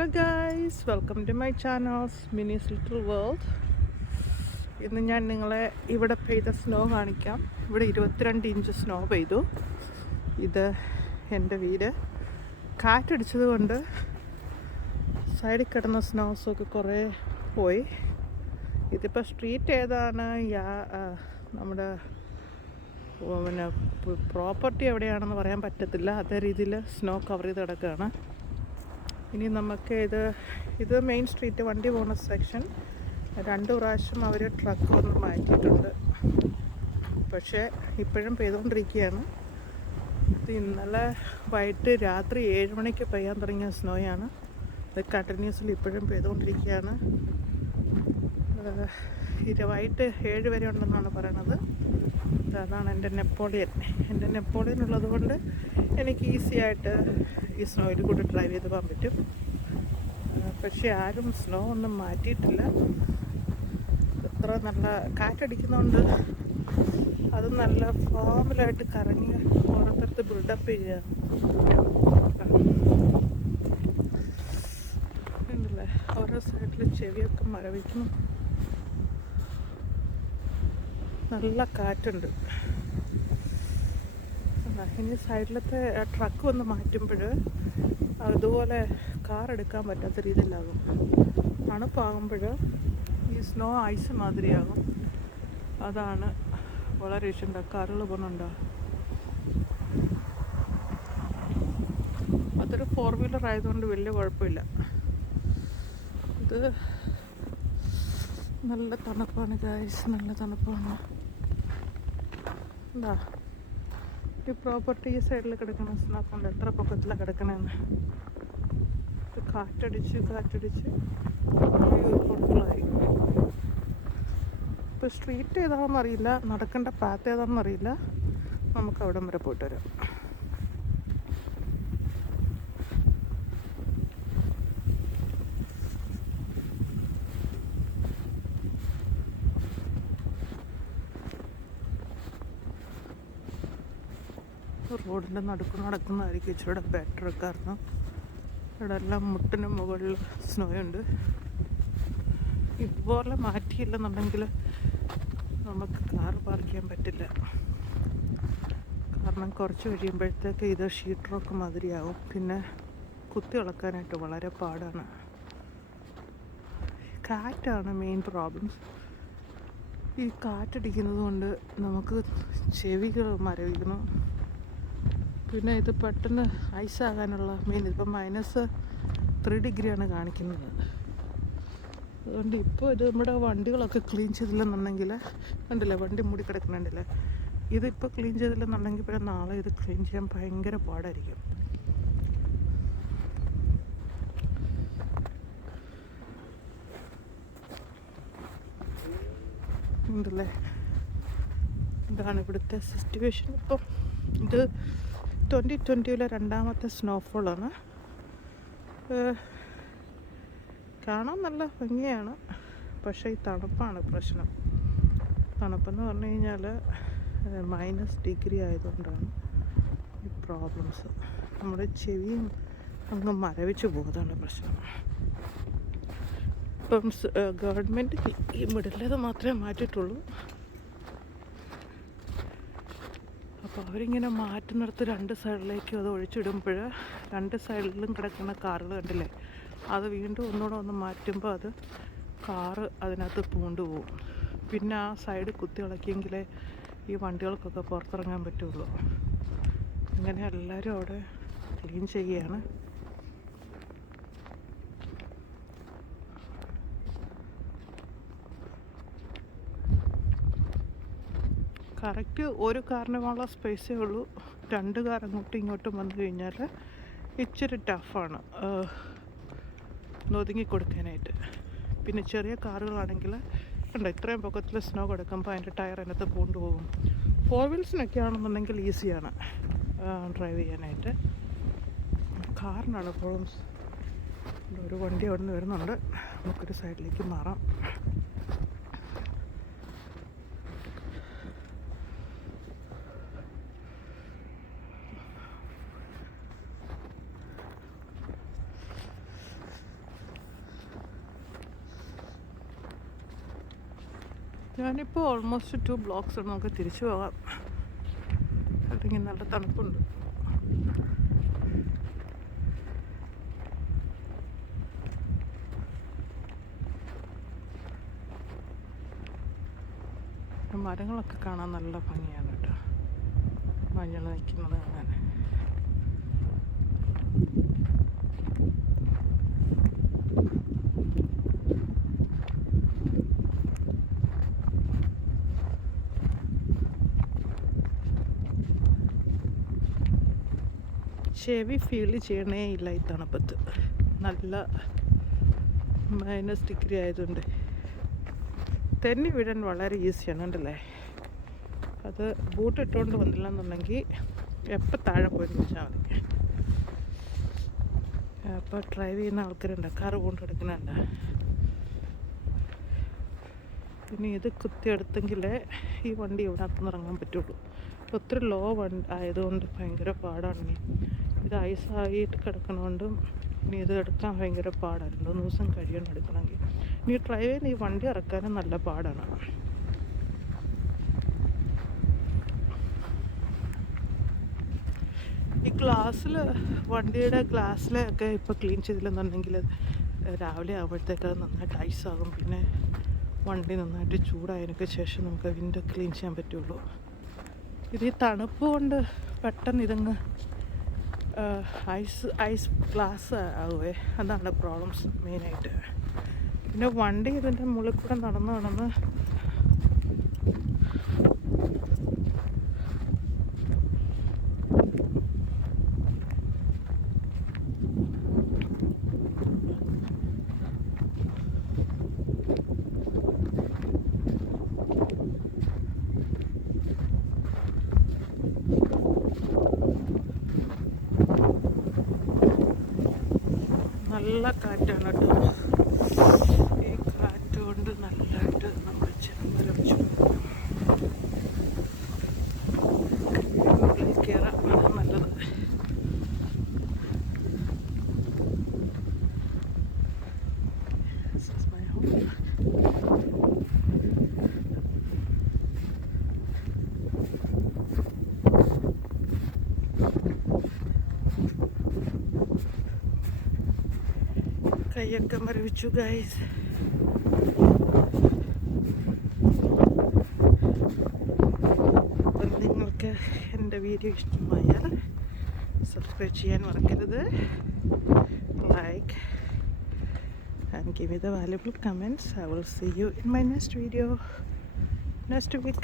Hello guys, welcome to my channels മിനീസ് little world. ഇന്ന് ഞാൻ നിങ്ങളെ ഇവിടെ പെയ്ത സ്നോ കാണിക്കാം. ഇവിടെ 22 ഇഞ്ച് സ്നോ പെയ്തു. ഇത് എൻ്റെ വീട്. കാറ്റടിച്ചത് കൊണ്ട് സൈഡിൽ കിടന്ന സ്നോസൊക്കെ കുറേ പോയി. ഇതിപ്പോൾ സ്ട്രീറ്റ് ഏതാണ്, നമ്മുടെ പിന്നെ പ്രോപ്പർട്ടി എവിടെയാണെന്ന് പറയാൻ പറ്റത്തില്ല. അതേ രീതിയിൽ സ്നോ കവർ ചെയ്ത് കിടക്കുകയാണ്. ഇനി നമുക്ക് ഇത് മെയിൻ സ്ട്രീറ്റ്, വണ്ടി പോകുന്ന സെക്ഷൻ. 2 പ്രാവശ്യം അവർ ട്രക്ക് വന്ന് മാറ്റിയിട്ടുണ്ട്. പക്ഷേ ഇപ്പോഴും പെയ്തുകൊണ്ടിരിക്കുകയാണ്. ഇത് ഇന്നലെ വൈകിട്ട് രാത്രി 7 മണിക്ക് പെയ്യാൻ തുടങ്ങിയ സ്നോയാണ്. അത് കണ്ടിന്യൂസ്ലി ഇപ്പോഴും പെയ്തുകൊണ്ടിരിക്കുകയാണ്. വൈകിട്ട് 7 വരെ ഉണ്ടെന്നാണ് പറയണത്. അതാണ് എൻ്റെ നെപ്പോളിയൻ ഉള്ളത് കൊണ്ട് എനിക്ക് ഈസി ആയിട്ട് ഈ സ്നോയിൽ കൂടി ഡ്രൈവ് ചെയ്ത് പോകാൻ പറ്റും. പക്ഷേ ആരും സ്നോ ഒന്നും മാറ്റിയിട്ടില്ല. എത്ര നല്ല കാറ്റടിക്കുന്നതുകൊണ്ട് അത് നല്ല ഫോമിലായിട്ട് കറങ്ങി ഓരോരുത്തർക്ക് ബിൽഡപ്പ് ചെയ്യുക ഉണ്ടല്ലേ. ഓരോ സൈഡിൽ ചെവിയൊക്കെ മരവിക്കുന്നു. നല്ല കാറ്റുണ്ട്. ഇനി സൈഡിലത്തെ ട്രക്ക് വന്ന് മാറ്റുമ്പോൾ അതുപോലെ കാർ എടുക്കാൻ പറ്റാത്ത രീതിയിലാകും. തണുപ്പാകുമ്പോൾ ഈ സ്നോ ഐസ് മാതിരിയാകും. അതാണ് വളരെ ഇഷ്ടം. കാറുകൾ പോകുന്നുണ്ടോ? അതൊരു 4 വീലർ ആയതുകൊണ്ട് വലിയ കുഴപ്പമില്ല. ഇത് നല്ല തണുപ്പാണ് ഗായ്സ്, നല്ല തണുപ്പാണ്. എന്താ ഈ പ്രോപ്പർട്ടി ഈ സൈഡിൽ കിടക്കുന്ന സ്നോക്കുണ്ട്. എത്ര പൊക്കത്തിലാണ് കിടക്കണമെന്ന്. ഇത് കാറ്റടിച്ച് പൊട്ടലായി. ഇപ്പോൾ സ്ട്രീറ്റ് ഏതാണെന്ന് അറിയില്ല, നടക്കേണ്ട പാത്ത് ഏതാണെന്ന് അറിയില്ല. നമുക്ക് അവിടം വരെ പോയിട്ട് വരാം. റോഡിൻ്റെ നടുക്ക് നടക്കുന്നതായിരിക്കും ഇച്ചിരി ബെറ്റർ. കാരണം ഇവിടെ എല്ലാം മുട്ടിന് മുകളിൽ സ്നോയുണ്ട്. ഇതുപോലെ മാറ്റിയില്ലെന്നുണ്ടെങ്കിൽ നമുക്ക് കാർ പാർക്ക് ചെയ്യാൻ പറ്റില്ല. കാരണം കുറച്ച് കഴിയുമ്പോഴത്തേക്ക് ഇത് ഷീറ്റ് റോക്ക് മാതിരിയാവും. പിന്നെ കുത്തി ഇളക്കാനായിട്ട് വളരെ പാടാണ്. കാറ്റാണ് മെയിൻ പ്രോബ്ലംസ്. ഈ കാറ്റടിക്കുന്നത് കൊണ്ട് നമുക്ക് ചെവികൾ മരവിക്കുന്നു. പിന്നെ ഇത് പെട്ടെന്ന് ഐസാകാനുള്ള ഇതിപ്പോൾ -3 ഡിഗ്രിയാണ് കാണിക്കുന്നത്. അതുകൊണ്ട് ഇപ്പോൾ ഇത് നമ്മുടെ വണ്ടികളൊക്കെ ക്ലീൻ ചെയ്തില്ലെന്നുണ്ടെങ്കിൽ കണ്ടില്ലേ, വണ്ടി മൂടി കിടക്കുന്നുണ്ടല്ലേ. ഇതിപ്പോൾ ക്ലീൻ ചെയ്തില്ലെന്നുണ്ടെങ്കിൽ പിന്നെ നാളെ ഇത് ക്ലീൻ ചെയ്യാൻ ഭയങ്കര പാടായിരിക്കും. ഉണ്ടല്ലേ. ഇതാണ് ഇവിടുത്തെ സിറ്റുവേഷൻ. ഇപ്പം ഇത് 2020 രണ്ടാമത്തെ സ്നോഫോളാണ്. കാണാൻ നല്ല ഭംഗിയാണ്. പക്ഷേ ഈ തണുപ്പാണ് പ്രശ്നം. തണുപ്പെന്ന് പറഞ്ഞു കഴിഞ്ഞാൽ -ഡിഗ്രി ആയതുകൊണ്ടാണ് ഈ പ്രോബ്ലംസ്. നമ്മുടെ ചെവിയും അങ്ങ് മരവിച്ച് പോകുന്നതാണ് പ്രശ്നം. ഇപ്പം ഗവൺമെൻറ് ഈ മിഡിലേത് മാത്രമേ മാറ്റിയിട്ടുള്ളൂ. അപ്പോൾ അവരിങ്ങനെ മാറ്റുന്നിടത്ത് 2 സൈഡിലേക്കും അത് ഒഴിച്ചിടുമ്പോൾ 2 സൈഡിലും കിടക്കുന്ന കാറുകൾ കണ്ടില്ലേ, അത് വീണ്ടും ഒന്നുകൂടെ മാറ്റുമ്പോൾ അത് കാറ് അതിനകത്ത് പൂണ്ടുപോകും. പിന്നെ ആ സൈഡ് കുത്തി ഇളക്കിയെങ്കിലേ ഈ വണ്ടികൾക്കൊക്കെ പുറത്തിറങ്ങാൻ പറ്റുള്ളൂ. അങ്ങനെ എല്ലാവരും അവിടെ ക്ലീൻ ചെയ്യുകയാണ്. കറക്റ്റ് ഒരു കാറിന് പോകാനുള്ള സ്പേസേ ഉള്ളൂ. 2 കാർ അങ്ങോട്ടും ഇങ്ങോട്ടും വന്നു കഴിഞ്ഞാൽ ഇച്ചിരി ടഫാണ് ഒതുങ്ങി കൊടുക്കാനായിട്ട്. പിന്നെ ചെറിയ കാറുകളാണെങ്കിൽ ഉണ്ട്, ഇത്രയും പൊക്കത്തിൽ സ്നോ കൊടുക്കുമ്പോൾ അതിൻ്റെ ടയർ അതിനകത്ത് കൊണ്ടുപോകും. 4 വീൽസിനൊക്കെ ആണെന്നുണ്ടെങ്കിൽ ഈസിയാണ് ഡ്രൈവ് ചെയ്യാനായിട്ട്. കാറിനാണ് പ്രോബ്ലംസ്. ഒരു വണ്ടി അവിടെ നിന്ന് വരുന്നുണ്ട്. നമുക്കൊരു സൈഡിലേക്ക് മാറാം. ഞാനിപ്പോൾ ഓൾമോസ്റ്റ് 2 ബ്ലോക്സ് ഉണ്ട്. നമുക്ക് തിരിച്ചു പോകാം. അല്ലെങ്കിൽ നല്ല തണുപ്പുണ്ട്. മരങ്ങളൊക്കെ കാണാൻ നല്ല ഭംഗിയാണ് കേട്ടോ. മഞ്ഞൾ നിൽക്കുന്നത് കാണാൻ. ചെവി ഫീൽ ചെയ്യണേ ഇല്ല ഈ തണുപ്പത്ത്. നല്ല -डिग्री ആയതുകൊണ്ട് തെന്നി വീഴാൻ വളരെ ഈസിയാണ് ഉണ്ടല്ലേ. അത് ബൂട്ട് ഇട്ടുകൊണ്ട് വന്നില്ല എന്നുണ്ടെങ്കിൽ എപ്പോൾ താഴെ പോയി വെച്ചാൽ മതി. അപ്പോൾ ഡ്രൈവ് ചെയ്യുന്ന ആൾക്കാരുണ്ട്, കാറ് കൊണ്ടെടുക്കുന്നുണ്ട്. പിന്നെ ഇത് കുത്തിയെടുത്തെങ്കിലേ ഈ വണ്ടി ഇവിടെ അകത്തുനിന്ന് ഇറങ്ങാൻ പറ്റുള്ളൂ. ഒത്തിരി ലോ ആയതുകൊണ്ട് ഭയങ്കര പാടാണ്. ഇത് ഐസായിട്ട് കിടക്കണോണ്ടും ഇനി ഇത് എടുക്കാൻ ഭയങ്കര പാടാണ്. 2 ദിവസം കഴിയണം എടുക്കണമെങ്കിൽ. ഇനി ഡ്രൈവ് ചെയ്യുന്ന ഈ വണ്ടി ഇറക്കാനും നല്ല പാടാണ്. ഈ ഗ്ലാസ്സിൽ, വണ്ടിയുടെ ഗ്ലാസ്സിലൊക്കെ ഇപ്പോൾ ക്ലീൻ ചെയ്തില്ലെന്നുണ്ടെങ്കിൽ രാവിലെ ആകുമ്പോഴത്തേക്ക് അത് നന്നായിട്ട് ഐസാകും. പിന്നെ വണ്ടി നന്നായിട്ട് ചൂടായതിനൊക്കെ ശേഷം നമുക്ക് വിൻഡോ ക്ലീൻ ചെയ്യാൻ പറ്റുള്ളൂ. ഇത് ഈ തണുപ്പ് കൊണ്ട് പെട്ടെന്ന് ഇതങ്ങ് ഐസ് ഗ്ലാസ് ആകുമേ. അതാണ് പ്രോബ്ലംസ് മെയിനായിട്ട്. പിന്നെ വണ്ടി ഇതിൻ്റെ മുകളിൽ കൂടെ നടന്ന് നല്ല കാറ്റാണ് കേട്ടോ. ഈ കാറ്റ് കൊണ്ട് നല്ലതായിട്ട് നമ്മൾ ചെമ്പരച്ചു ഉള്ളിൽ കയറാം. അത് നല്ലത്. കയ്യൊക്കെ മരവിച്ചു ഗൈസ്. അപ്പം നിങ്ങൾക്ക് എൻ്റെ വീഡിയോ ഇഷ്ടമായാൽ സബ്സ്ക്രൈബ് ചെയ്യാൻ മറക്കരുത്. Like and give me the valuable comments. I will see you in my next video next week.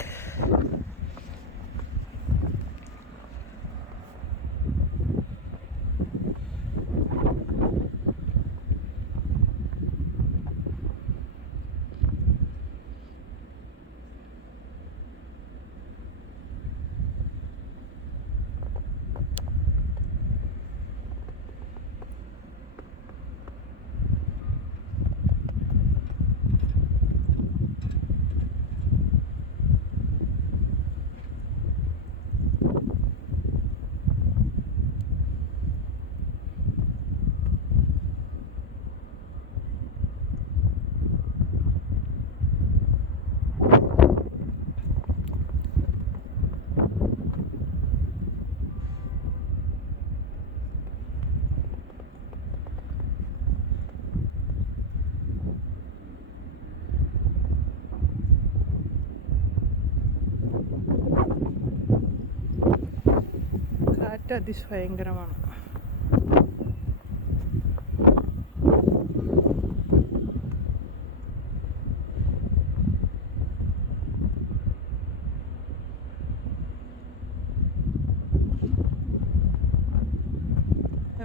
കാറ്റ് അതിഭയങ്കരമാണ്.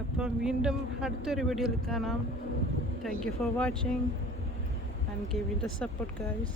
അപ്പം വീണ്ടും അടുത്തൊരു വീഡിയോയിൽ കാണാം. Thank you for watching and give me the support guys.